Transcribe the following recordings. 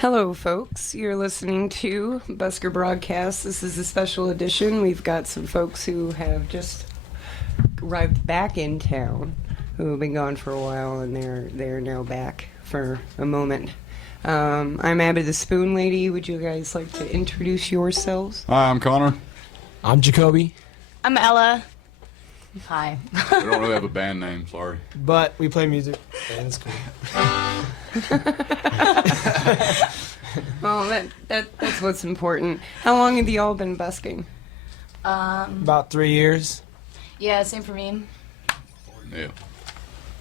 Hello, folks. You're listening to Busker Broadcast. This is a special edition. We've got some folks who have just arrived back in town, who have been gone for a while, and they're now back for a moment. I'm Abby the Spoon Lady. Would you guys like to introduce yourselves? Hi, I'm Connor. I'm Jacoby. I'm Ella. Hi. We don't really have a band name, sorry. But we play music, and it's cool. Well, that's what's important. How long have you all been busking? About 3 years. Yeah, same for me. Yeah.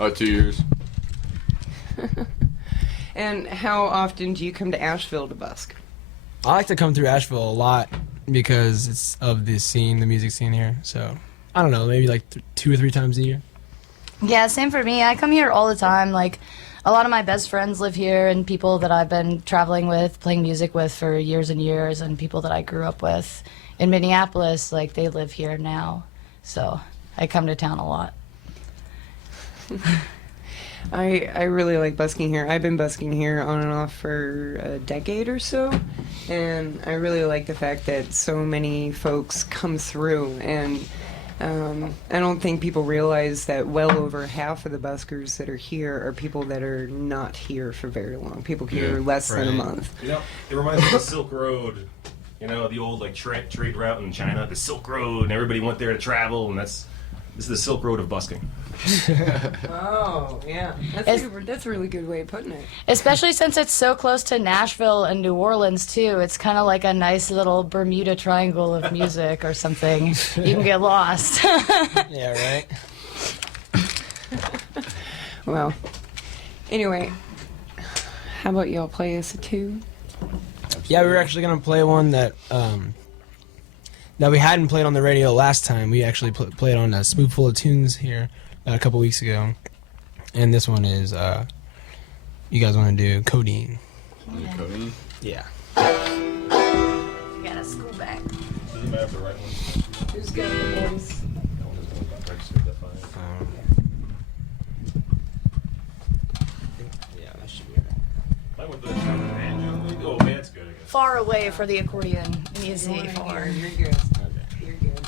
2 years. And how often do you come to Asheville to busk? I like to come through Asheville a lot because it's of the scene, the music scene here. So, I don't know, maybe like 2 or 3 times a year. Yeah, same for me. I come here all the time. Like, a lot of my best friends live here, and people that I've been traveling with, playing music with for years and years, and people that I grew up with in Minneapolis, like, they live here now. So, I come to town a lot. I really like busking here. I've been busking here on and off for a decade or so, and I really like the fact that so many folks come through, and I don't think people realize that well over half of the buskers that are here are people that are not here for very long. People here less than a month. You know, it reminds me of the Silk Road, you know, the old like trade route in China, the Silk Road, and everybody went there to travel, and this is the Silk Road of busking. Oh, yeah. That's a really good way of putting it. Especially since it's so close to Nashville and New Orleans, too. It's kind of like a nice little Bermuda Triangle of music or something. You can get lost. Yeah, right? Well, anyway, how about y'all play us a tune? Yeah, we were actually going to play one that we hadn't played on the radio last time. We actually played on a Smooth Full of Tunes here a couple weeks ago. And this one is, you guys want to do Codeine. Yeah. Codeine? Yeah. You got a school bag. Doesn't matter if the right one. Who's got the voice? Yeah, that should be right. Oh, man, that's good. I guess. Far away for the accordion. Easy far. You're good. You're good.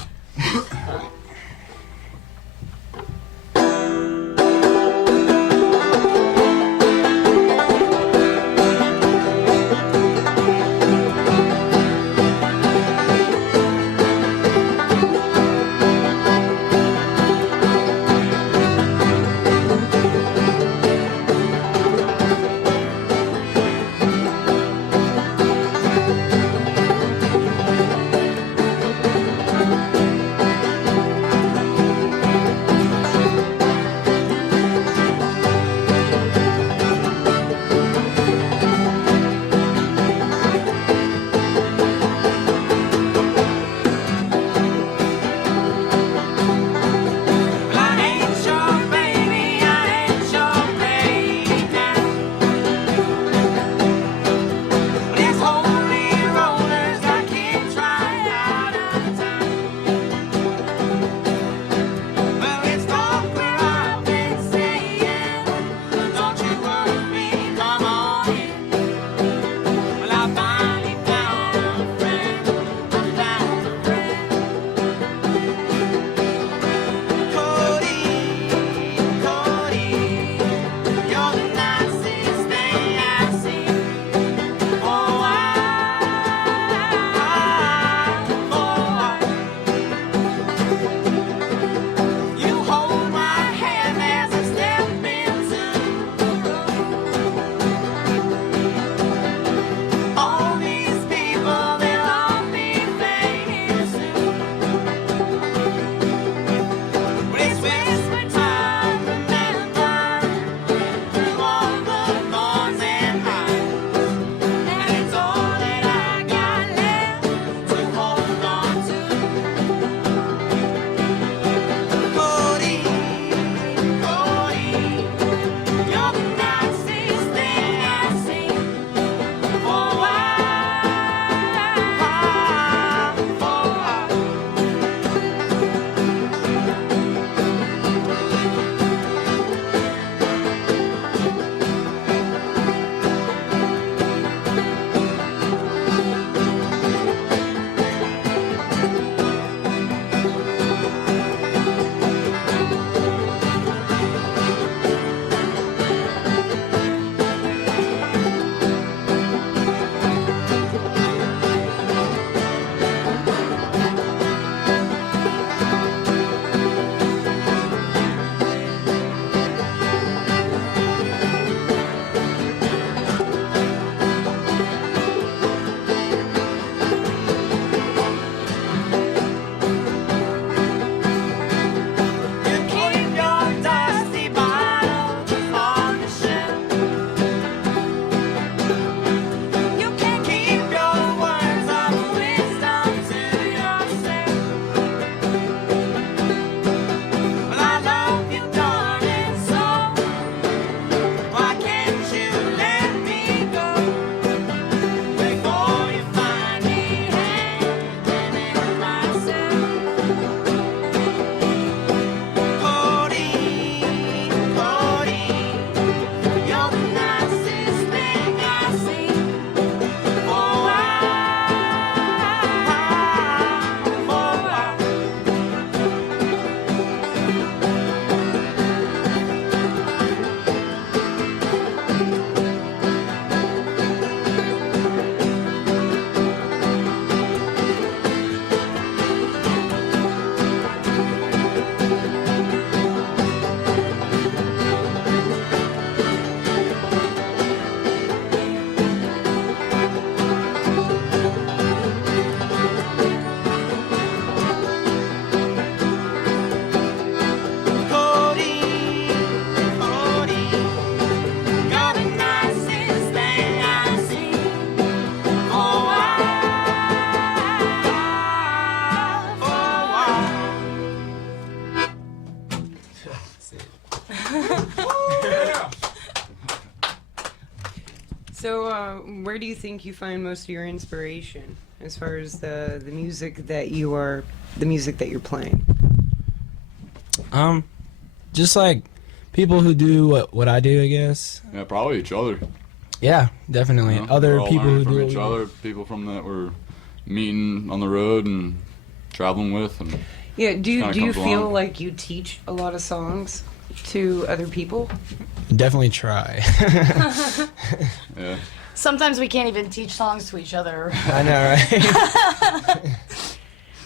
So, where do you think you find most of your inspiration as far as the music that you're playing? Just like people who do what I do, I guess. Yeah, probably each other. Yeah, definitely. You know? Other We're all people learning who from do each other, people from that we're meeting on the road and traveling with. And Yeah, do you comes feel along. like you teach a lot of songs to other people? Definitely try. yeah. Sometimes we can't even teach songs to each other. I know, right?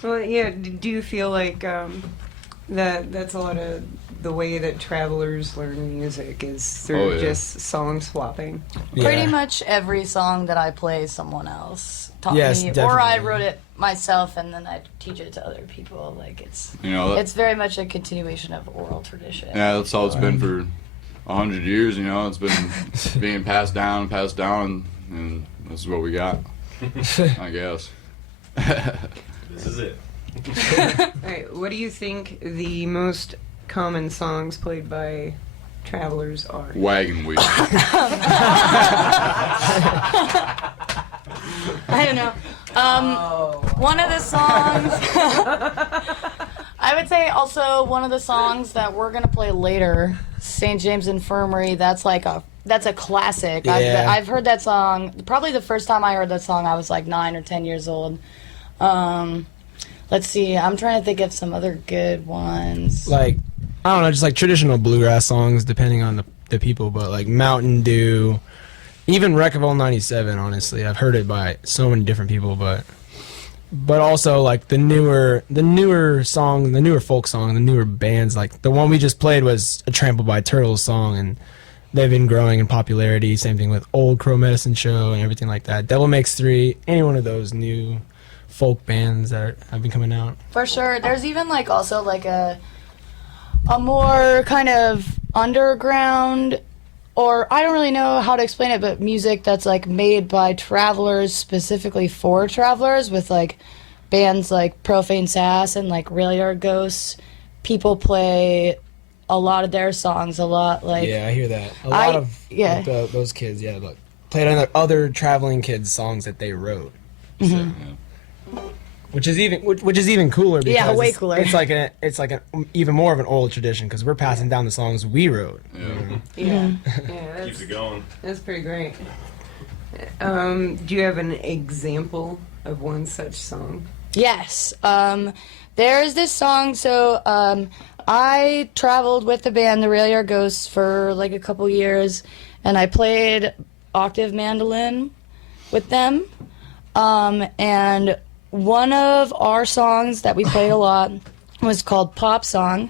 Well, yeah. Do you feel like that's a lot of the way that travelers learn music is through just song swapping? Pretty Yeah. much every song that I play, someone else taught Yes, me, or I definitely. wrote it myself, and then I teach it to other people. Like it's That's very much a continuation of oral tradition. Yeah, that's how it's been for 100 years. It's been being passed down, and this is what we got. I guess. This is it. All right, what do you think the most common songs played by travelers are? Wagon wheel. I don't know. One of the songs. I would say also one of the songs that we're gonna play later, St. James Infirmary. That's a classic. Yeah. I've heard that song. Probably the first time I heard that song, I was like 9 or 10 years old. Let's see. I'm trying to think of some other good ones. Like, I don't know, just like traditional bluegrass songs, depending on the people, but like Mountain Dew, even Wreck of All 97, honestly. I've heard it by so many different people, but also like the newer song, the newer folk song, the newer bands. Like the one we just played was a Trampled by Turtles song, and they've been growing in popularity. Same thing with Old Crow Medicine Show and everything like that. Devil Makes Three, any one of those new folk bands that have been coming out. For sure. There's even like also like a more kind of underground, or I don't really know how to explain it, but music that's like made by travelers specifically for travelers, with like bands like Profane Sass and like Rail Yard Ghosts. People play a lot of their songs a lot. Like Yeah, I hear that. A lot of like, those kids, like played other traveling kids' songs that they wrote. Yeah. Which is even cooler. Because Yeah, way cooler. It's like an even more of an old tradition because we're passing down the songs we wrote. Yeah. Yeah, Keeps it going. that's pretty great. Do you have an example of one such song? Yes. There's this song. So I traveled with the band, the Rail Yard Ghosts, for like a couple years, and I played octave mandolin with them. And one of our songs that we played a lot was called Pop Song.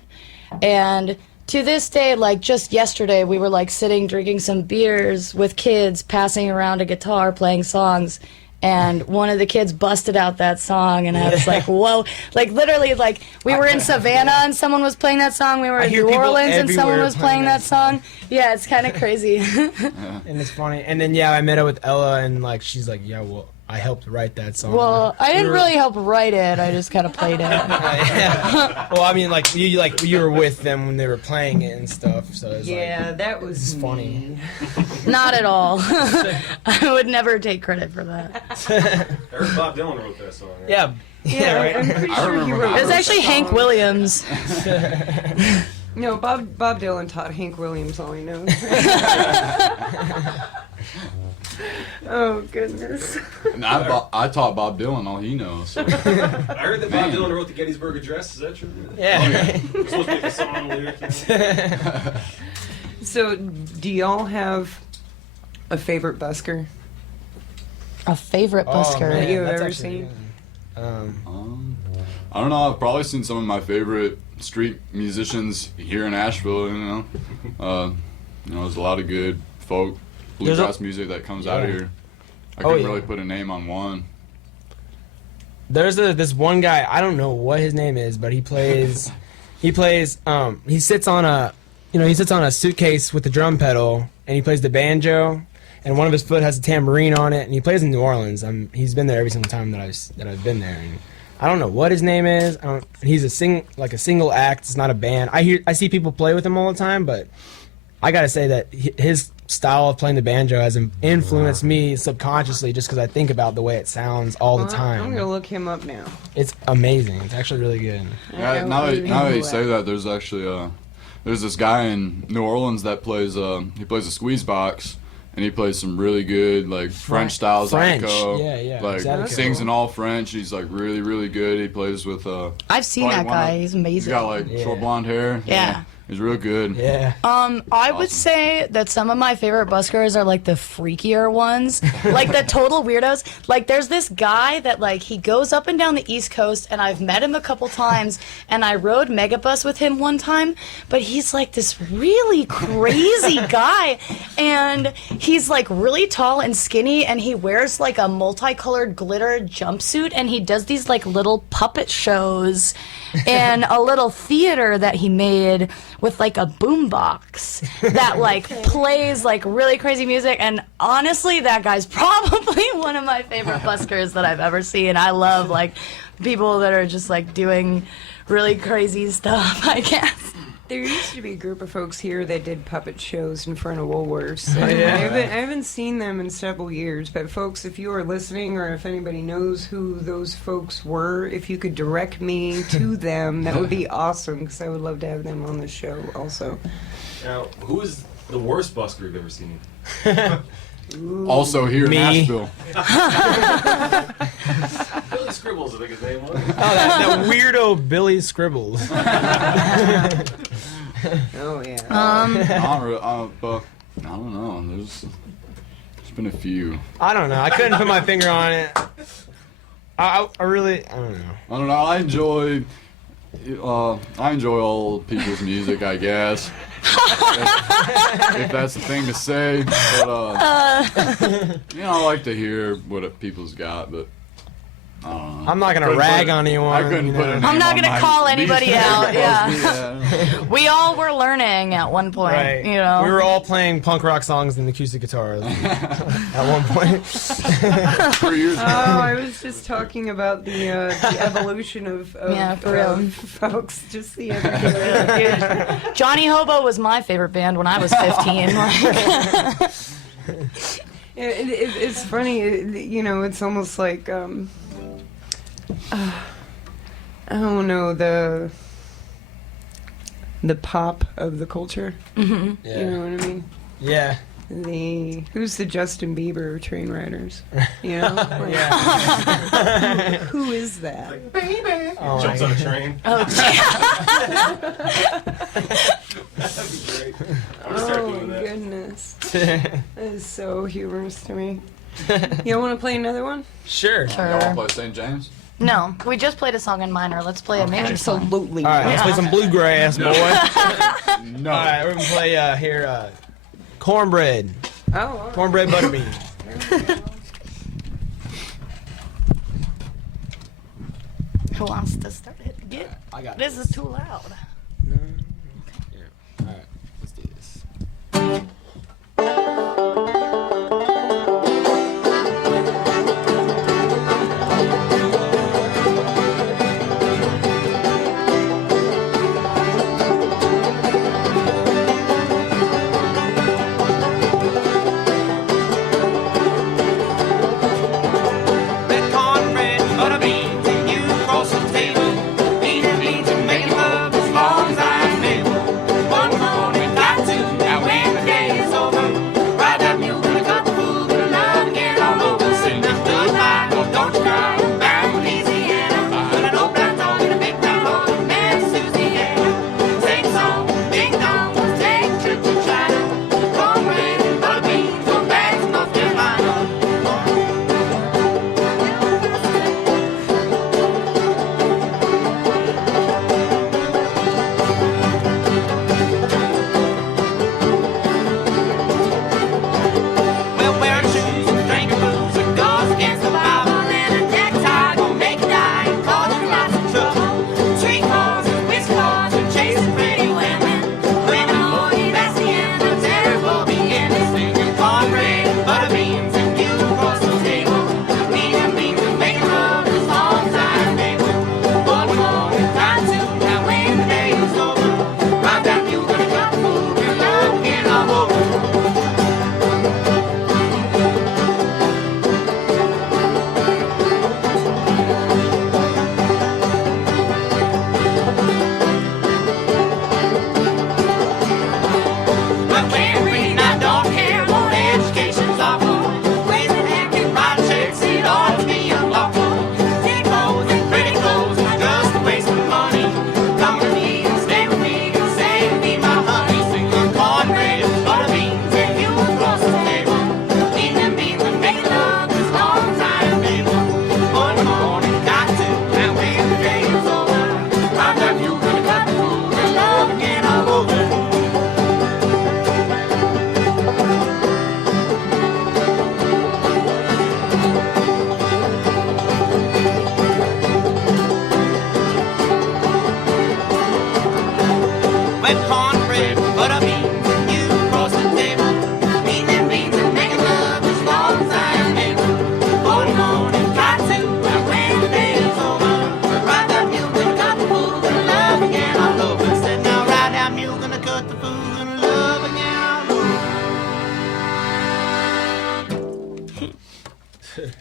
And to this day, like just yesterday, we were like sitting drinking some beers with kids, passing around a guitar, playing songs. And one of the kids busted out that song, and I was like, whoa. Like, literally, like, we were in Savannah, and someone was playing that song. We were in New Orleans, and someone was playing that song. Yeah, it's kind of crazy. And it's funny. And then, I met up with Ella, and, like, she's like, yeah, well, I helped write that song. Well, I didn't really help write it. I just kind of played it. Yeah. Well, I mean, you were with them when they were playing it and stuff, so it's That was funny. Not at all. I would never take credit for that. I heard Bob Dylan wrote that song. Right? Yeah, right. I'm pretty I sure he remember wrote that. It was that actually Hank song. Williams. No, Bob Dylan taught Hank Williams all he knows. Oh goodness. And I taught Bob Dylan all he knows. So. I heard that Bob Dylan wrote the Gettysburg Address. Is that true? Yeah. It's supposed to be a song lyric. You know? So, do y'all have a favorite busker? A favorite busker. man. you've that's ever actually seen? good. I don't know. I've probably seen some of my favorite street musicians here in Asheville. There's a lot of good folk bluegrass music that comes out of here. I couldn't really put a name on one. There's this one guy, I don't know what his name is, but he sits on a suitcase with a drum pedal, and he plays the banjo, and one of his foot has a tambourine on it, and he plays in New Orleans. He's been there every single time that I've been there, and I don't know what his name is. He's a single act. It's not a band. I see people play with him all the time, but I gotta say that style of playing the banjo has influenced me subconsciously just because I think about the way it sounds all the I'm time. gonna look him up now. It's amazing. It's actually really good. Yeah, now that you say that, there's actually there's this guy in New Orleans that plays he plays a squeeze box, and he plays some really good like French style French. zydeco. Yeah, Like zydeco. sings in all French. He's like really really good. He plays with I've seen probably that one of- guy. He's amazing. He's got like short blonde hair. Yeah. He's real good. Yeah. I would say that some of my favorite buskers are like the freakier ones, like the total weirdos. Like there's this guy that like he goes up and down the East Coast, and I've met him a couple times, and I rode Megabus with him one time. But he's like this really crazy guy, and he's like really tall and skinny, and he wears like a multicolored glitter jumpsuit, and he does these like little puppet shows in a little theater that he made with like a boombox that like plays like really crazy music. And honestly, that guy's probably one of my favorite buskers that I've ever seen. I love like people that are just like doing really crazy stuff, I guess. There used to be a group of folks here that did puppet shows in front of Woolworths. Oh, yeah. I haven't seen them in several years, but folks, if you are listening or if anybody knows who those folks were, if you could direct me to them, that would be awesome, because I would love to have them on the show also. Now, who is the worst busker you've ever seen? Also here Me. in Nashville. Billy Scribbles, I think his name was. Oh, that weirdo Billy Scribbles. Oh, yeah. But I don't know. There's been a few. I don't know. I couldn't put my finger on it. I really, I don't know. I don't know. I enjoy all people's music, I guess. if that's the thing to say, but I like to hear what people's got, but I don't know. I'm not gonna Couldn't rag put- on anyone. I couldn't you put know. a I'm name not on gonna my call least anybody favorite out, yeah. Busby, We all were learning at one point, Right. you know. We were all playing punk rock songs in the acoustic guitar at one point. 3 years Oh, ago. I was just talking about the evolution of Yeah, for real. folks just the other day. Johnny Hobo was my favorite band when I was 15. Like, It's funny, it's almost like, I don't know, the pop of the culture. You know what I mean? Yeah. Who's the Justin Bieber of train riders? You know? Like, Yeah. who is that? Oh, Jumps my on a God. train. oh, That'd be great. I'm gonna start Oh doing my that. goodness. That is so humorous to me. You want to play another one? Sure. Y'all want sure. to play St. James? No, we just played a song in minor. Let's play a major song. Absolutely. All right, let's play some bluegrass, boy. No. All right, we're gonna play here cornbread, Oh, all right. cornbread butterbean. Who wants to start it? I got This is too loud. All right, let's do this. That cornbread, butter beans, and you cross the table. Beans and beans and making love as long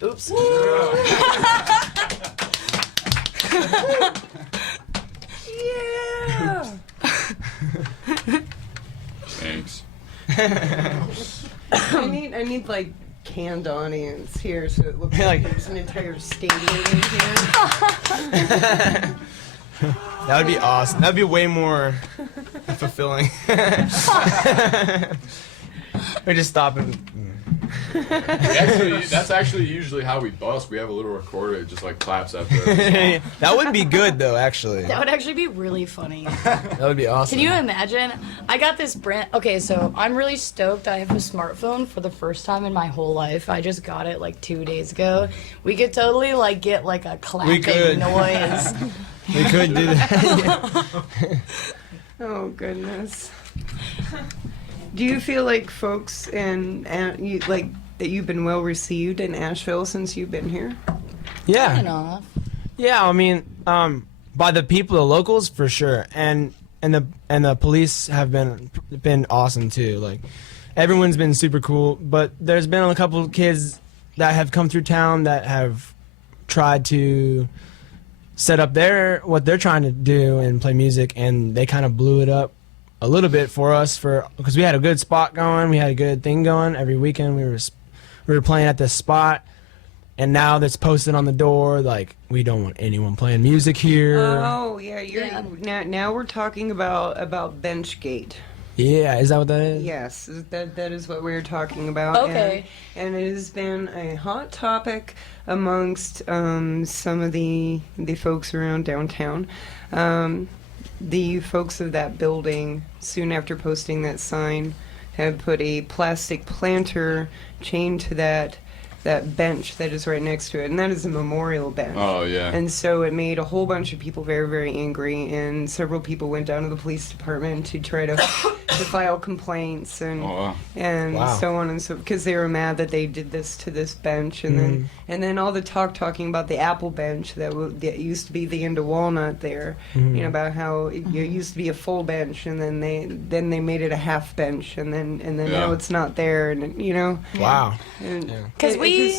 Oops. Yeah. Thanks. I need like canned audience here, so it looks like Like- there's an entire stadium in here. That would be awesome. That'd be way more fulfilling. We just stop and. That's actually usually how we bust. We have a little recorder that just like claps after every song. That would be good though, actually. That would actually be really funny. That would be awesome. Can you imagine? I got this brand. Okay, so I'm really stoked. I have a smartphone for the first time in my whole life. I just got it like 2 days ago. We could totally like get like a clapping could. noise. We could do that. Oh goodness. Do you feel like folks and you like that you've been well received in Asheville since you've been here? Yeah. Enough. Yeah, I mean, by the people, the locals for sure, and the police have been awesome too. Like, everyone's been super cool. But there's been a couple of kids that have come through town that have tried to set up what they're trying to do and play music, and they kind of blew it up a little bit for us because we had a good spot going, we had a good thing going every weekend. We were playing at this spot. And now that's posted on the door, like, we don't want anyone playing music here. Oh yeah, now we're talking about Benchgate. Yeah, is that what that is? Yes, that is what we're talking about. Okay. And it has been a hot topic amongst some of the folks around downtown. The folks of that building, soon after posting that sign, have put a plastic planter chained to that bench that is right next to it, and that is a memorial bench. Oh yeah. And so it made a whole bunch of people very, very angry, and several people went down to the police department to try to file complaints and Wow. Wow. so on and so, because they were mad that they did this to this bench, and then all the talking about the apple bench that used to be the end of Walnut there, about how it used to be a full bench, and then they made it a half bench, and then now it's not there, and Wow. and Yeah. 'Cause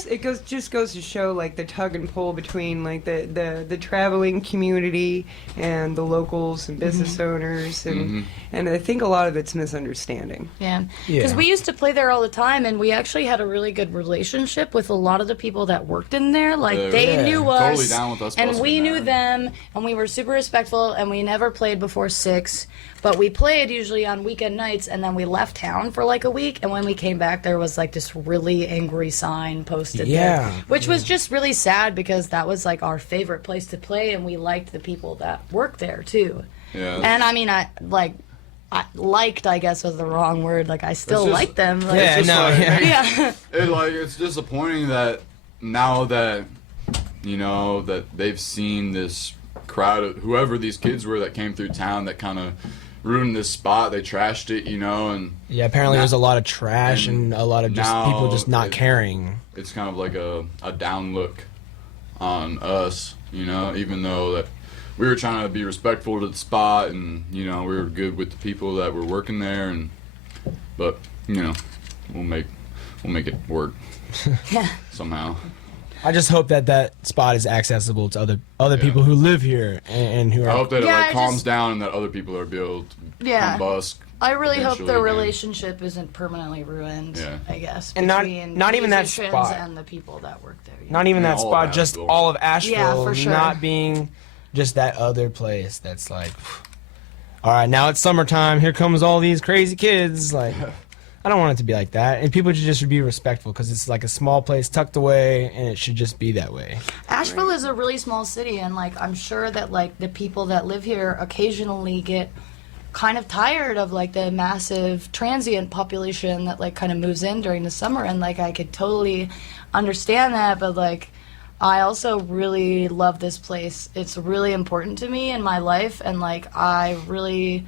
it just goes to show like the tug and pull between like the traveling community and the locals and business owners, and I think a lot of it's misunderstanding. Yeah. Yeah. Because we used to play there all the time, and we actually had a really good relationship with a lot of the people that worked in there. Like, Yeah, they yeah. knew us. Totally down with us and busking we knew down. them, and we were super respectful, and we never played before 6. But we played usually on weekend nights, and then we left town for like a week, and when we came back, there was like this really angry sign posted Yeah. there. Which was just really sad, because that was like our favorite place to play, and we liked the people that worked there too. Yeah. And I mean, I liked, I guess was the wrong word. Like, I still It's just- like them. Like, Yeah, just no, like- yeah. yeah. It's disappointing that now that that they've seen this crowd of whoever these kids were that came through town that kind of ruined this spot. They trashed it, and Yeah, apparently there's a lot of trash and a lot of just now people just not caring. it's kind of like a down look on us, even though that we were trying to be respectful to the spot, and we were good with the people that were working there, but we'll make it work somehow. I just hope that spot is accessible to other people who live here and who are. I hope that Yeah, it I calms just- down and that other people are able to Yeah. come busk. I really hope eventually the again. relationship isn't permanently ruined, Yeah. I guess. And not- between not even that musicians spot. and the people that work there. Not even Yeah, that all spot, of just Asheville. all of Asheville. Yeah, for sure. Not being just that other place that's like, all right, now it's summertime. Here comes all these crazy kids. Like, I don't want it to be like that. And people should be respectful because it's like a small place tucked away, and it should just be that way. Asheville is a really small city, and like I'm sure that like the people that live here occasionally get kind of tired of like the massive transient population that like kind of moves in during the summer, and like I could totally understand that, but like I also really love this place. It's really important to me in my life, and like I really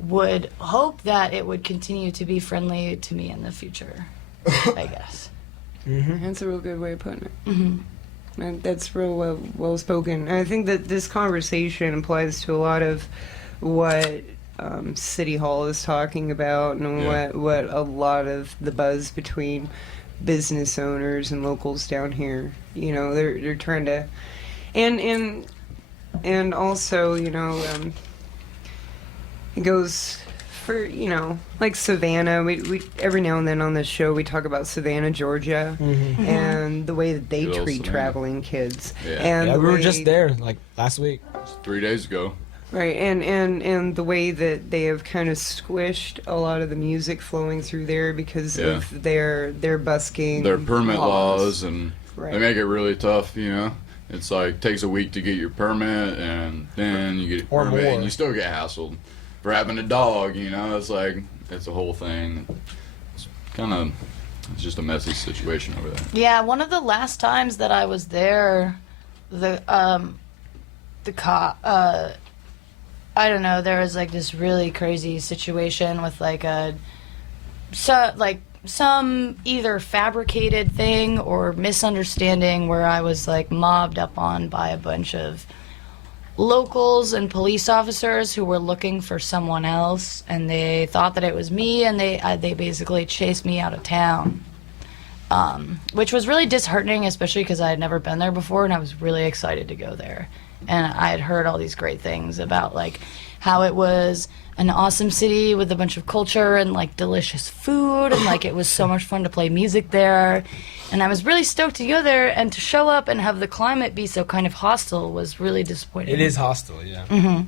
would hope that it would continue to be friendly to me in the future, I guess. That's a real good way of putting it. That's real well spoken. And I think that this conversation applies to a lot of what City Hall is talking about, and Yeah. what a lot of the buzz between business owners and locals down here. You know, they're trying to, and also, you know, it goes for, you know, like Savannah. We every now and then on this show we talk about Savannah, Georgia, and the way that they Good old treat Savannah. traveling kids. Yeah. And Yeah, the we were way- just there like last week. 3 days ago. Right, and the way that they have kind of squished a lot of the music flowing through there because Yeah. of their busking, Their permit laws, and Right. they make it really tough, you know. It's like takes a week to get your permit, and then you get your Or permit, more. and you still get hassled for having a dog. You know, it's like it's a whole thing. It's kind of it's just a messy situation over there. Yeah, one of the last times that I was there, the cop, I don't know, there was like this really crazy situation with like some either fabricated thing or misunderstanding where I was like mobbed up on by a bunch of locals and police officers who were looking for someone else, and they thought that it was me, and they basically chased me out of town. Which was really disheartening, especially because I had never been there before, and I was really excited to go there. And I had heard all these great things about like how it was an awesome city with a bunch of culture and like delicious food, and like it was so much fun to play music there. And I was really stoked to go there, and to show up and have the climate be so kind of hostile was really disappointing. It is hostile, yeah.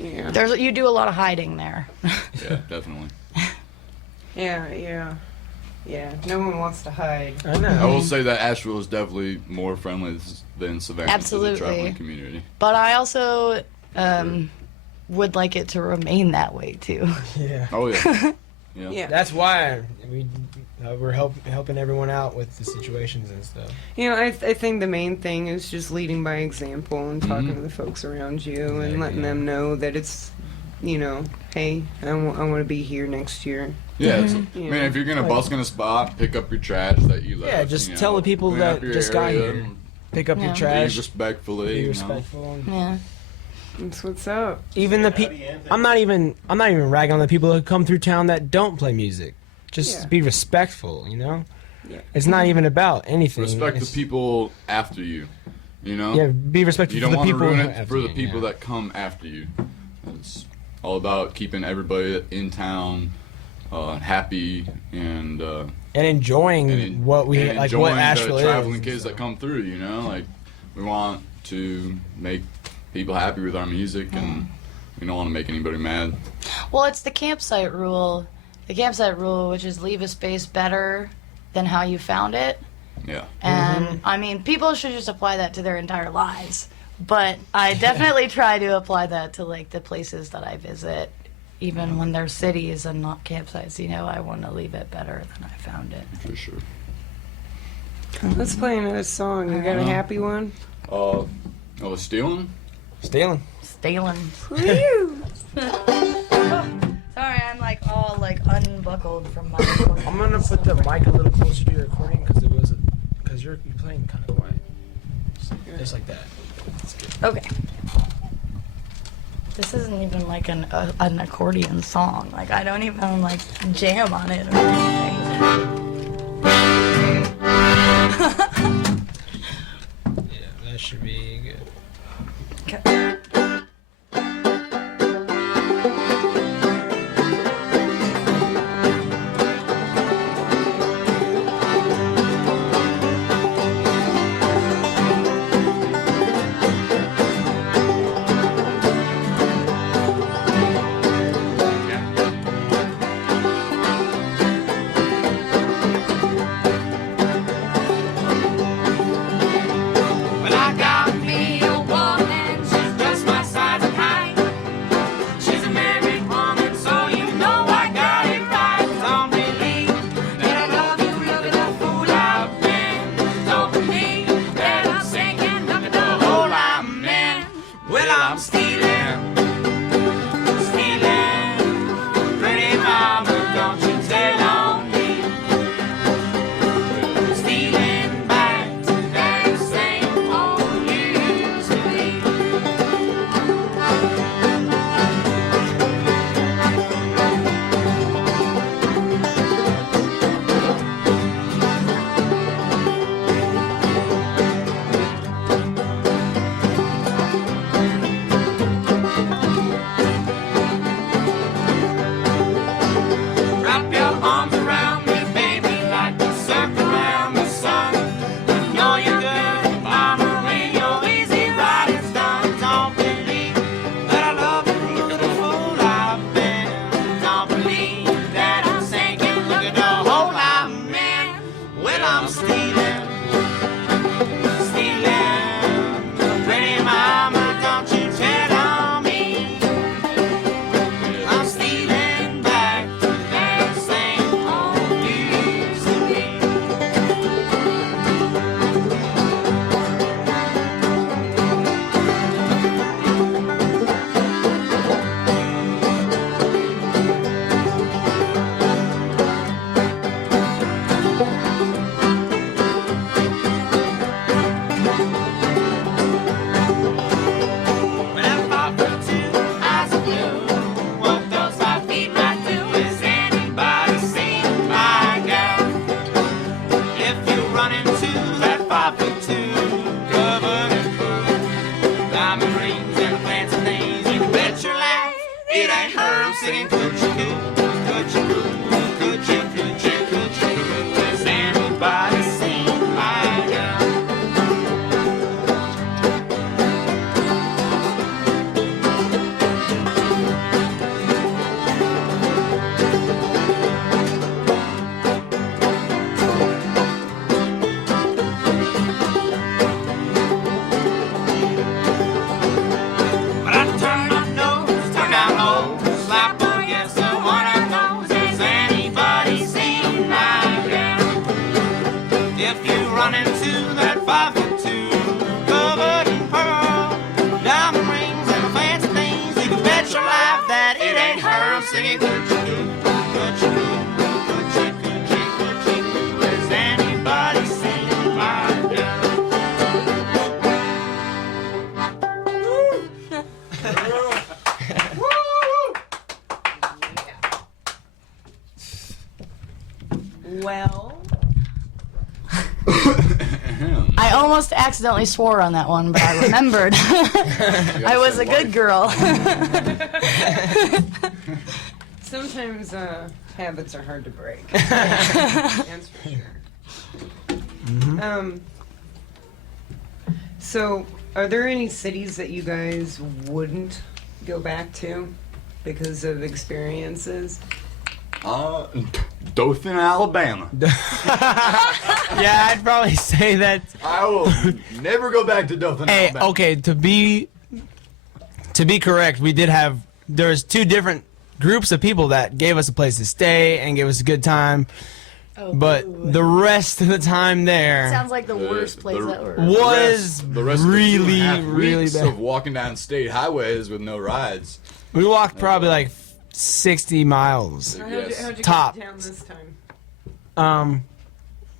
Yeah, You do a lot of hiding there. Yeah, definitely. yeah. No one wants to hide. I know. I will say that Asheville is definitely more friendly than Savannah to Absolutely. the traveling community. But I also would like it to remain that way too. Yeah. Oh yeah, yeah. Yeah. That's why we're helping everyone out with the situations and stuff. You know, I think the main thing is just leading by example and talking to the folks around you and letting them know that it's, you know, hey, I want to be here next year. Yeah, it's, Yeah. man, if you're gonna busk in a spot, pick up your trash that you left. Yeah, just you tell know, the people clean that up your just got area here. and Pick up your Yeah. Be trash. respectfully. Be you know. respectful. Yeah. That's what's up. Even the people. I'm not even ragging on the people who come through town that don't play music. Just Yeah. be respectful, you know. Yeah. It's not even about anything. Respect the It's- people after you. You know. Yeah, be respectful You for don't the want to people ruin who it have for to the be, people yeah. that come after you. It's all about keeping everybody in town happy and enjoying what we and like. enjoying What Asheville the is. traveling and kids stuff. that come through. You know, like we want to make people happy with our music, and we don't want to make anybody mad. Well, it's the campsite rule. The campsite rule, which is leave a space better than how you found it. Yeah. And I mean, people should just apply that to their entire lives. But I definitely try to apply that to like the places that I visit, even when they're cities and not campsites. You know, I want to leave it better than I found it. For sure. Let's play another song. You got a happy one? Stealing? Stealing. Stealing. Woo! Sorry, I'm like all like unbuckled from my recording. I'm gonna put the mic a little closer to your recording because you're playing kind of quiet. Just like that. That's good. Okay. This isn't even like an accordion song. Like I don't even like jam on it or anything. Yeah, that should be good. Okay. I'm stealing, stealing. Pretty mama, don't you tell on me. I'm stealing back to that same old used to be. When I fall through two eyes of blue, what those 5 feet might do is anybody seen my girl? If you run into that 5'2", covered in fur, diamond rings and fancy things, you can bet your life it ain't her. I'm singing coochie coo, coochie coo, coochie coochie coochie coo. Has anybody seen my girl? But I turn my nose, turn down low, slap against the one I know. Has anybody seen my girl? If you run into that 5'2", covered in pearl, diamond rings and fancy things, you can bet your life that it ain't her. I'm singing coochie coo, coochie coo, coochie coochie coochie coo. Has anybody seen my girl? Well, I almost accidentally swore on that one, but I remembered. I was a good girl. sometimes habits are hard to break. That's for sure. So, are there any cities that you guys wouldn't go back to because of experiences? Dothan, Alabama. Yeah, I'd probably say that. I will never go back to Dothan, Hey, Alabama. okay, to be correct, we did have, there's two different groups of people that gave us a place to stay and gave us a good time. But the rest of the time there Sounds like the worst place ever. was the rest really, of the 2.5 really weeks bad. of walking down state highways with no rides. We walked probably like 60 miles. How'd you Top. get to town this time?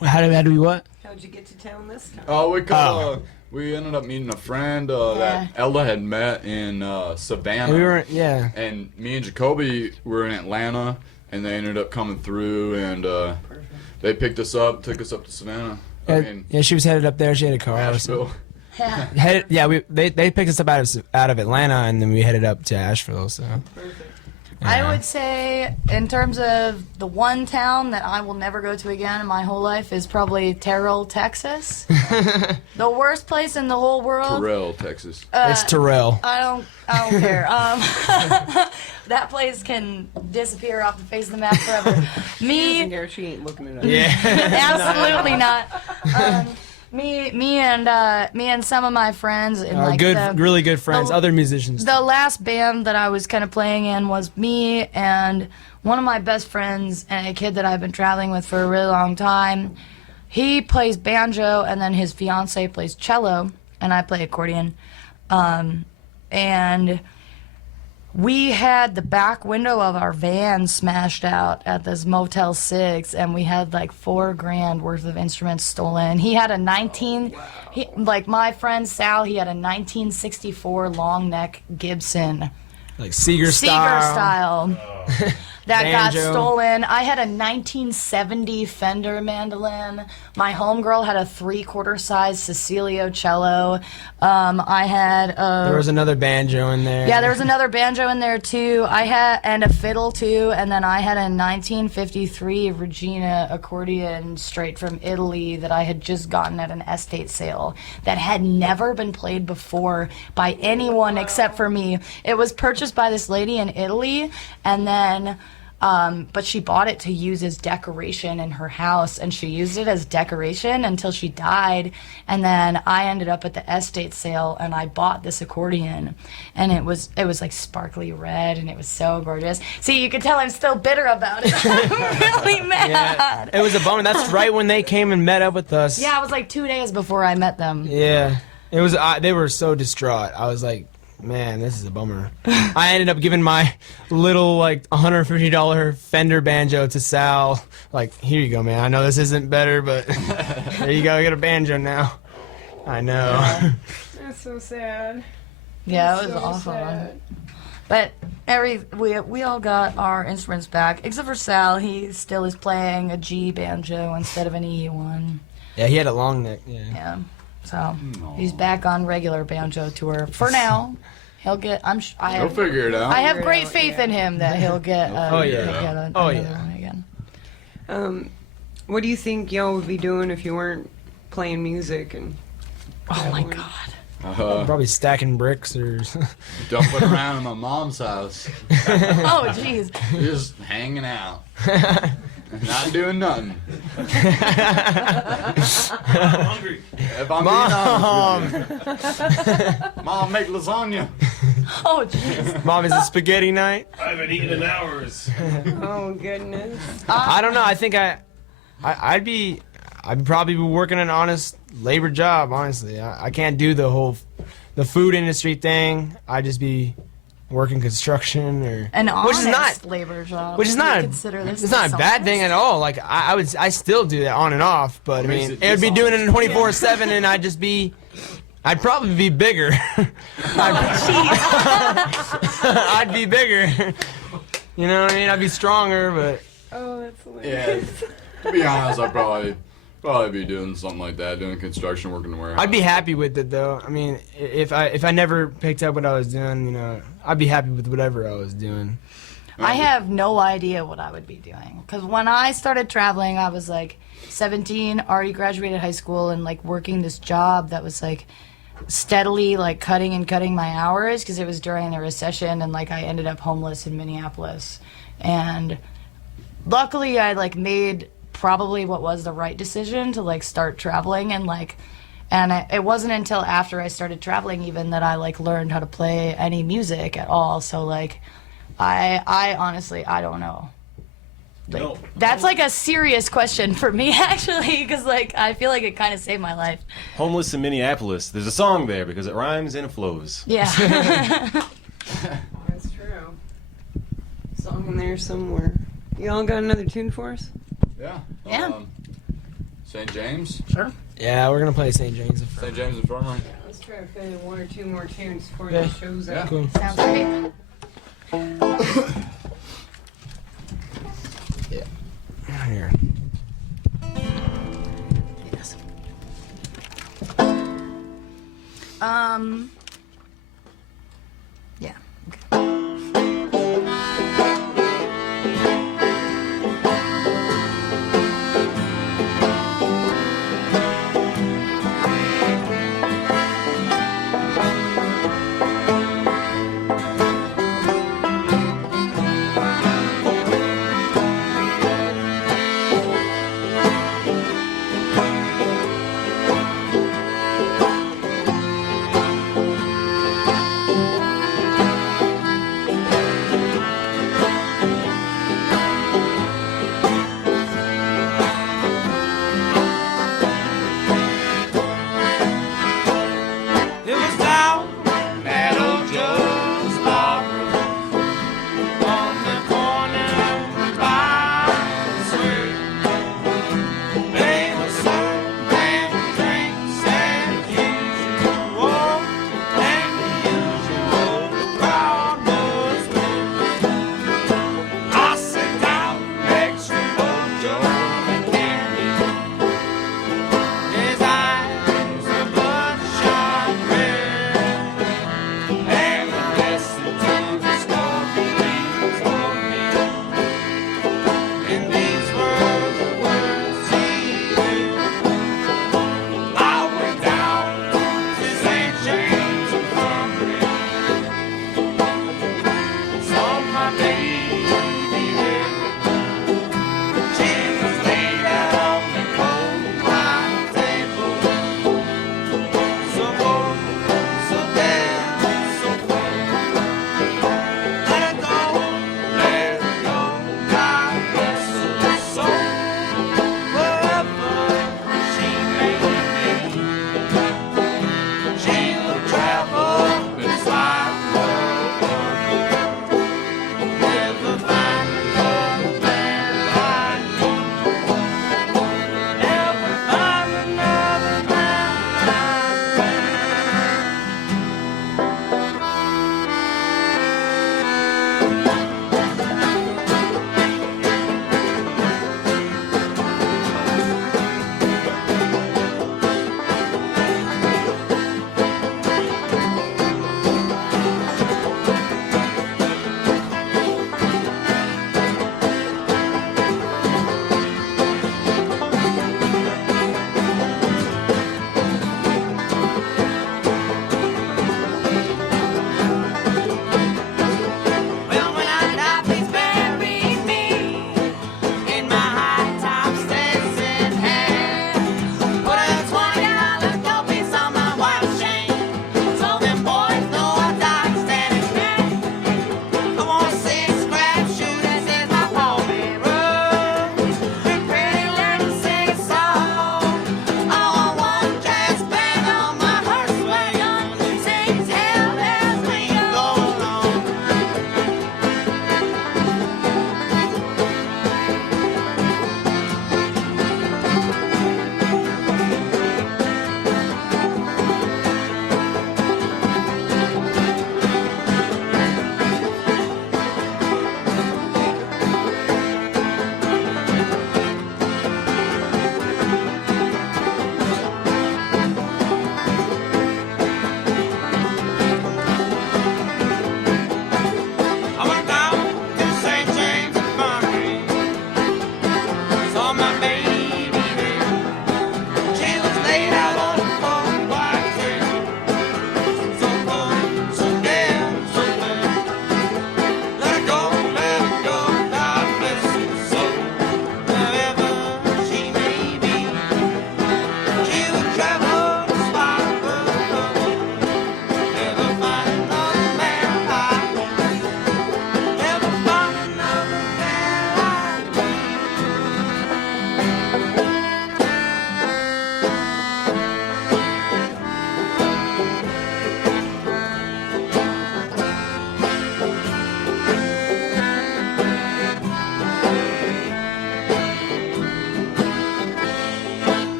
How did we what? How'd you get to town this time? Oh, we ended up meeting a friend that Ella had met in Savannah. We were, yeah. And me and Jacoby were in Atlanta, and they ended up coming through, and they picked us up, took us up to Savannah. I mean, Yeah, she was headed up there. She had a car. Or something. Asheville. They picked us up out of Atlanta, and then we headed up to Asheville. So. I would say, in terms of the one town that I will never go to again in my whole life, is probably Terrell, Texas. The worst place in the whole world. Terrell, Texas. It's Terrell. I don't care. That place can disappear off the face of the map forever. She doesn't care. She ain't looking it up. Yeah. Absolutely not. Me and some of my friends and Our like really good friends, other musicians. the last band that I was kind of playing in was me and one of my best friends and a kid that I've been traveling with for a really long time. He plays banjo and then his fiance plays cello and I play accordion. And we had the back window of our van smashed out at this Motel 6, and we had like $4,000 worth of instruments stolen. He had a like my friend Sal, he had a 1964 long neck Gibson. Like Seeger style. That Banjo. got stolen. I had a 1970 Fender mandolin. My homegirl had a 3/4 size Cecilio cello. I had There was another banjo in there. yeah, there was another banjo in there too. And a fiddle too, and then I had a 1953 Regina accordion straight from Italy that I had just gotten at an estate sale that had never been played before by anyone except for me. It was purchased by this lady in Italy, and then But she bought it to use as decoration in her house, and she used it as decoration until she died. And then I ended up at the estate sale, and I bought this accordion, and it was like sparkly red, and it was so gorgeous. See, you can tell I'm still bitter about it. I'm really mad. It was a bummer. That's right when they came and met up with us. Yeah, it was like 2 days before I met them. Yeah. It was. They were so distraught. I was like, man, this is a bummer. I ended up giving my little like $150 Fender banjo to Sal. Like, here you go, man. I know this isn't better, but there you go. I got a banjo now. I know. That's so sad. Yeah, it was So awful. sad. But we all got our instruments back, except for Sal. He still is playing a G banjo instead of an E one. Yeah, he had a long neck. Yeah. Yeah, so he's back on regular banjo tour for now. He'll get. I He'll have. figure it out. I have Figure it great out, faith yeah. in him that he'll get. Oh, yeah. he'll get Oh, another yeah. one again. What do you think y'all would be doing if you weren't playing music and? Oh my traveling? God. Probably stacking bricks or. Dumping around in my mom's house. Oh jeez. Just hanging out. Not doing nothing. I'm hungry. If I'm being honest with you. Mom, make lasagna. Oh jeez. Mom, is it spaghetti night? I haven't eaten in hours. Oh goodness. I don't know. I think I'd probably be working an honest labor job. Honestly, I can't do the food industry thing. I'd just be working construction or An honest which is not labor job. which is Do you not consider this it's not a bad thing at all. Like I still do that on and off, but I Makes mean it it would be doing it in dishonest. 24/7, and I'd probably be bigger. I'd be bigger. You know what I mean? I'd be stronger, but Oh, that's hilarious. Yeah. To be honest, I'd probably be doing something like that, doing construction, working in the warehouse. I'd be happy with it though. I mean, if I never picked up what I was doing, you know, I'd be happy with whatever I was doing. I have no idea what I would be doing. Because when I started traveling, I was like 17, already graduated high school, and like working this job that was like steadily like cutting my hours because it was during the recession, and like I ended up homeless in Minneapolis. And luckily I like made probably what was the right decision to like start traveling, and it wasn't until after I started traveling even that I like learned how to play any music at all. So like I honestly, I don't know. Like, No. That's like a serious question for me actually, because like I feel like it kind of saved my life. Homeless in Minneapolis. There's a song there because it rhymes and it flows. Yeah. That's true. Song in there somewhere. Y'all got another tune for us? Yeah. Yeah. St. James. Sure. Yeah, we're gonna play St. James. St. James Infirmary. Let's try to play one or two more tunes before Yeah. the show's Yeah. up. Cool. Sounds great. Here. Yes. Yeah.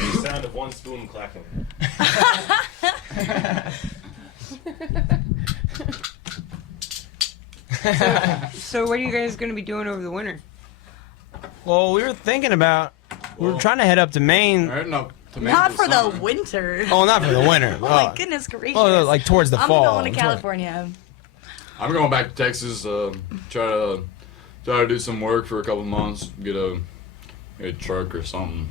The sound of one spoon clacking. So what are you guys going to be doing over the winter? Well, we were thinking about. We were trying to head up to Maine. We're heading up to Maine Not this for the summer. winter. Oh, not for the winter. Oh my goodness gracious. Oh, like towards the I'm fall. going to California. I'm going back to Texas. Try to do some work for a couple months. Get a truck or something.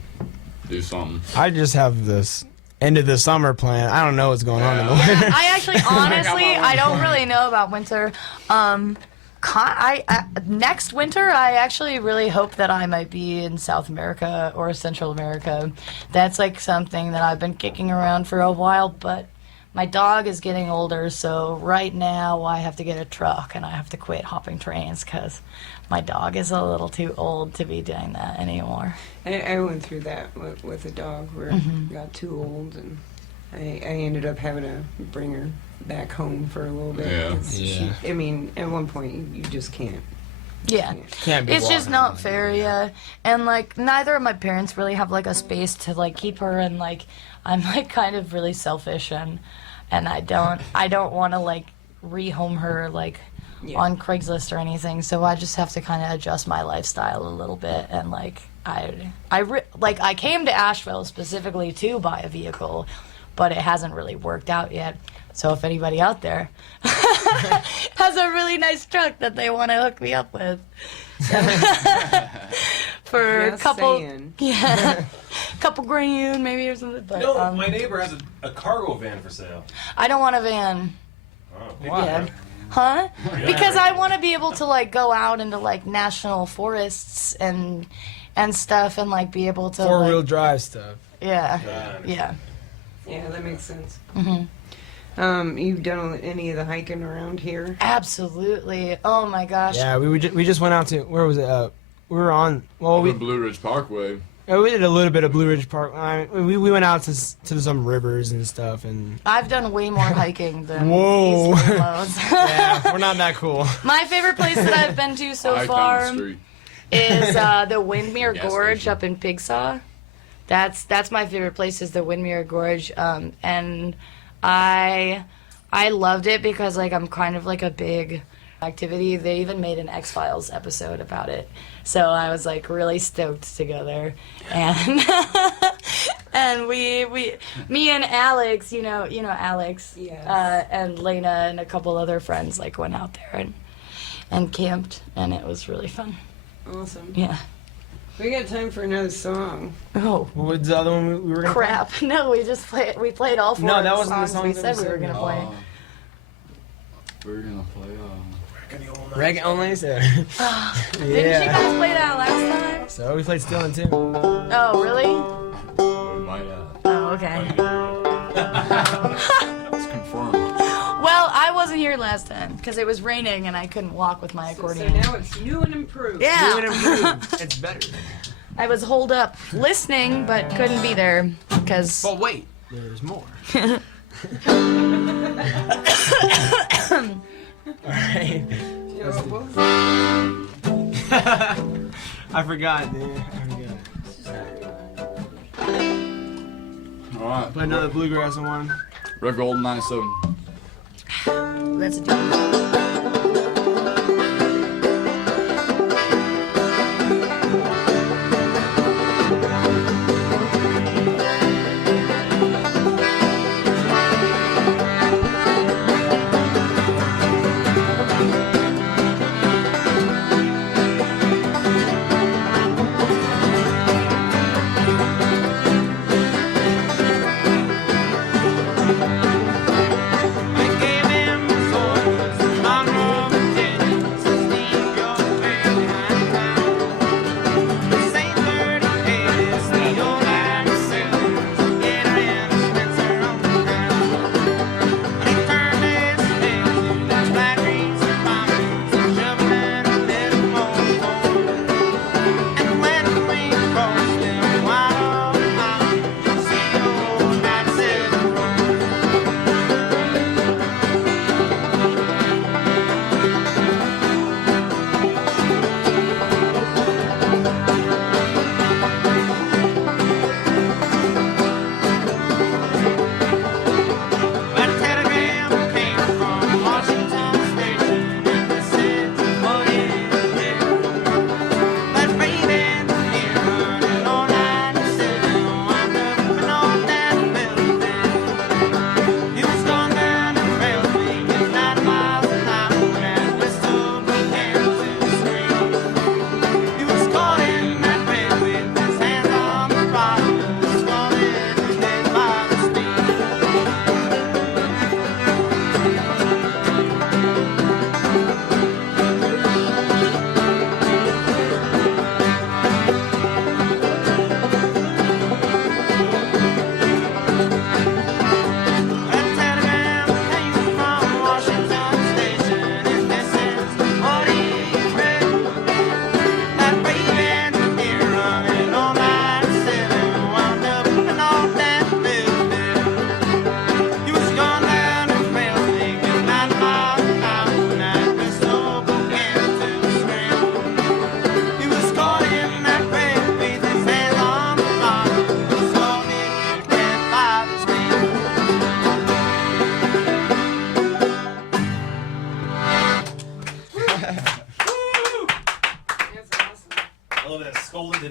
Do something. I just have this end of the summer plan. I don't know what's going on in the winter. Yeah, I actually, honestly, I don't really know about winter. Next winter, I actually really hope that I might be in South America or Central America. That's like something that I've been kicking around for a while, but my dog is getting older, so right now I have to get a truck and I have to quit hopping trains because my dog is a little too old to be doing that anymore. I went through that with a dog where it got too old, and I ended up having to bring her back home for a little bit. Yeah. 'Cause Yeah. I mean, at one point you just can't. Yeah. Can't be It's just walking not like fair, yeah. And like neither of my parents really have like a space to like keep her, and like I'm like kind of really selfish, and I don't want to like rehome her like Yeah. on Craigslist or anything. So I just have to kind of adjust my lifestyle a little bit, and like I came to Asheville specifically to buy a vehicle, but it hasn't really worked out yet. So if anybody out there has a really nice truck that they want to hook me up with for a Just couple, saying. yeah, couple grand maybe or something. But No, my neighbor has a cargo van for sale. I don't want a van. Oh, big Why? Yeah. van. Huh? Yeah. Because I want to be able to like go out into like national forests and stuff, and like be able to Four-wheel like, drive stuff. yeah, God. yeah. Yeah, that makes sense. Mhm. You've done any of the hiking around here? Absolutely. Oh my gosh. Yeah, we just went out to where was it? We were on. Well, Over we Blue Ridge Parkway. we did a little bit of Blue Ridge Park. We went out to some rivers and stuff, and I've done way more hiking than Whoa. these loads. yeah, we're not that cool. My favorite place that I've been to so Hike down far the street. is the Windmere Gas Gorge station. up in Pigsaw. That's my favorite place, is the Windmere Gorge, and I loved it because like I'm kind of like a big activity. They even made an X-Files episode about it, so I was like really stoked to go there, and and me and Alex, you know Alex, Yes. and Lena and a couple other friends like went out there and camped, and it was really fun. Awesome. Yeah. We got time for another song. Oh. What was the other one we were gonna Crap! No, we just played all four. No, of that the wasn't the songs songs we that said we were gonna play. We're gonna play. play? Reggae only. So. Didn't you yeah. guys play that last time? So we played Stealing too. Oh, really? We might have. Oh, okay. It's confirmed. Well, I wasn't here last time because it was raining and I couldn't walk with my So accordion. now it's new and improved. Yeah. New and improved. It's better. I was holed up listening, but couldn't be there because. But wait, there's more. Alright. I forgot, dude. Alright. Play another bluegrass one. Red Gold 97. Let's do it. I gave him the soul,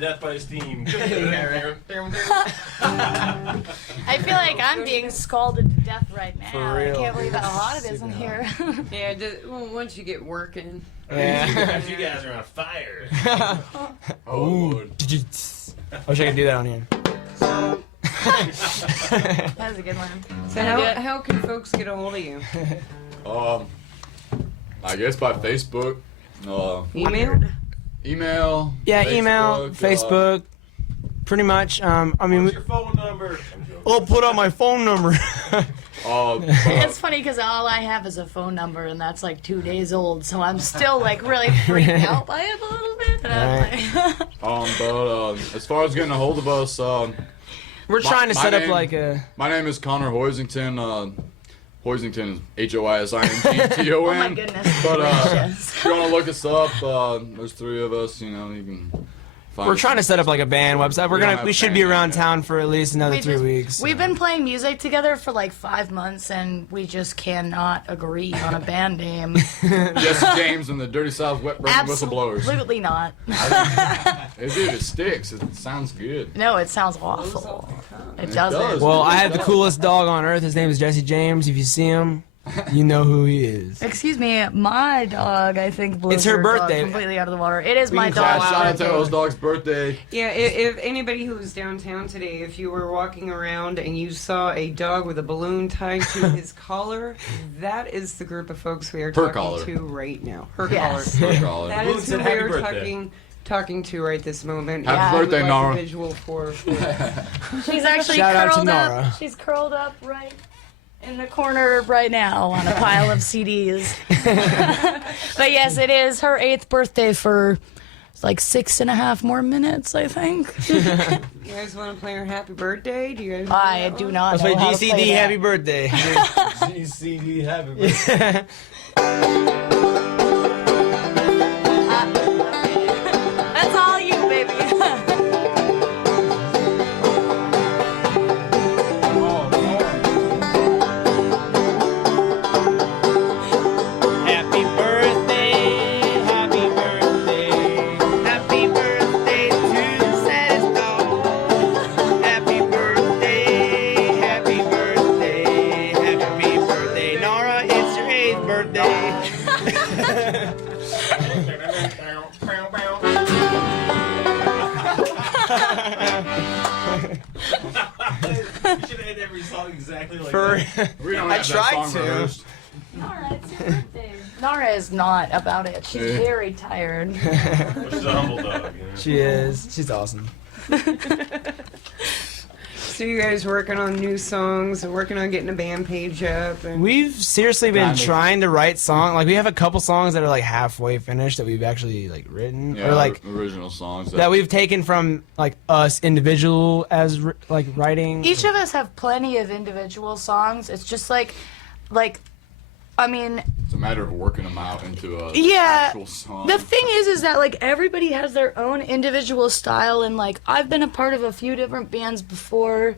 death by his team. I feel like I'm being scalded to death right now. For real. I can't believe how hot it is in here. Yeah, well, once you get working. Yeah. You guys are on fire. Oh, Lord. I wish I could do that on here. That was a good one. So how can folks get a hold of you? I guess by Facebook, Email? email. Yeah, Facebook, email, Facebook, pretty much. I mean, What's your phone number? I'm joking. I'll put out my phone number. It's funny because all I have is a phone number, and that's like 2 days old, so I'm still like really freaked out by it a little bit. And I'm like, but as far as getting a hold of us, We're trying to my set up name- like a. my name is Connor Hoisington. Hoisington is Hoisington. oh my goodness. But gracious. if you want to look us up, there's 3 of us. You know, you can. Find We're us. trying to set up like a band website. We don't have We a should band be yet, around yeah. town for at least another We 3 just- weeks. We've been playing music together for like 5 months, and we just cannot agree on a band name. Jesse James and the Dirty South Wet Burning Whistleblowers. Absolutely not. Dude, it sticks. It sounds good. No, it sounds awful. It doesn't. does. Well, I have the coolest dog on earth. His name is Jesse James. If you see him, you know who he is. Excuse me, my dog, I think, blew It's her dog birthday. completely out of the water. It is my can dog. Shout out to those dog's birthday. Yeah, if anybody who was downtown today, if you were walking around and you saw a dog with a balloon tied to his collar, that is the group of folks we are Her talking collar. to right now. Her Yes. collar. Her collar. That Balloon is who said we happy are birthday. talking to right this moment. Happy If you would birthday, like a Nara. Visual for She's actually Shout out to curled Nara. up. She's curled up right in the corner right now on a pile of CDs. But yes, it is her 8th birthday for like 6.5 more minutes, I think. You guys want to play her happy birthday? Do you guys? I do not Let's know play how to play GCD that. Happy Birthday. GCD happy birthday. That's all you, baby. Happy birthday, happy birthday, happy birthday to the saddest dog. Happy birthday, happy birthday, happy birthday, Nora. It's your 8th birthday. You should end every song exactly like For that. We don't I have that tried song to. rehearsed. Nara, it's your birthday. Nara is not about it. She's Yeah. very tired. Well, she's a humble dog. You know? She is. She's awesome. So you guys working on new songs and working on getting a band page up and We've seriously been Kind of. trying to write songs. Like we have a couple songs that are like halfway finished that we've actually like written Yeah, or like original songs. that we've taken from like us individual as like writing. Each of us have plenty of individual songs. It's just like, I mean, It's a matter of working them out into a Yeah, actual song. the thing is that like everybody has their own individual style, and like I've been a part of a few different bands before,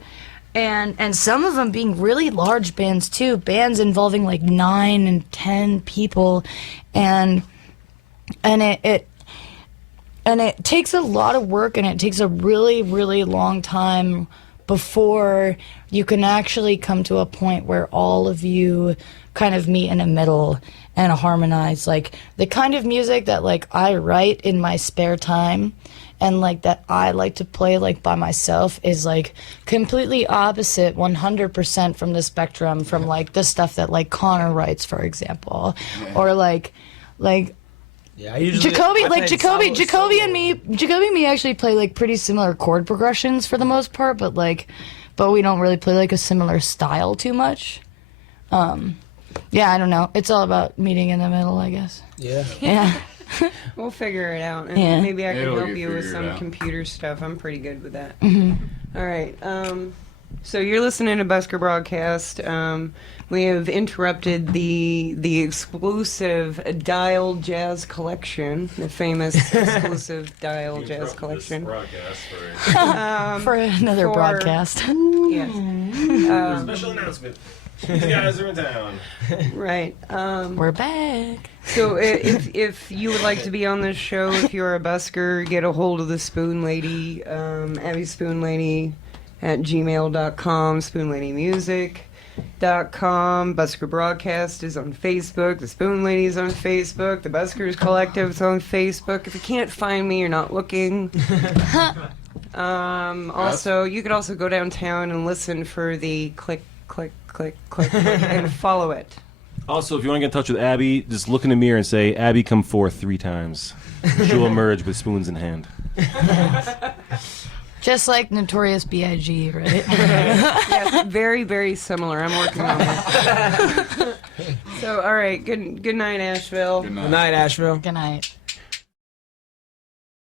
and some of them being really large bands too, bands involving like 9 and 10 people, and it takes a lot of work, and it takes a really, really long time before you can actually come to a point where all of you kind of meet in the middle and harmonize. Like the kind of music that like I write in my spare time and like that I like to play like by myself is like completely opposite 100% from the spectrum from like the stuff that like Connor writes, for example, or like yeah, I usually, Jacoby, I like play Jacoby solo. and me actually play like pretty similar chord progressions for the most part, but we don't really play like a similar style too much. Yeah, I don't know. It's all about meeting in the middle, I guess. Yeah. Yeah. we'll figure it out. And Yeah. maybe I can It'll help get you with figured some out. computer stuff. I'm pretty good with that. All right. So you're listening to Busker Broadcast. We have interrupted the exclusive Dial Jazz Collection, the famous exclusive Dial Jazz This Collection. broadcast for For another for- broadcast. Yes. special announcement. These guys are in town. Right. We're back. So if you would like to be on this show, if you're a busker, get a hold of the Spoon Lady, Abby Spoon Lady at gmail.com, spoonladymusic.com. Busker Broadcast is on Facebook. The Spoon Lady is on Facebook. The Buskers Collective is on Facebook. If you can't find me, you're not looking. Also, you could also go downtown and listen for the click, click, click, click, click, and follow it. Also, if you want to get in touch with Abby, just look in the mirror and say, Abby, come forth 3 times. She'll emerge with spoons in hand. Just like Notorious B.I.G., right? Yes, very, very similar. I'm working on it. So, all right. Good night, Asheville. Good Good night, Asheville. Good night.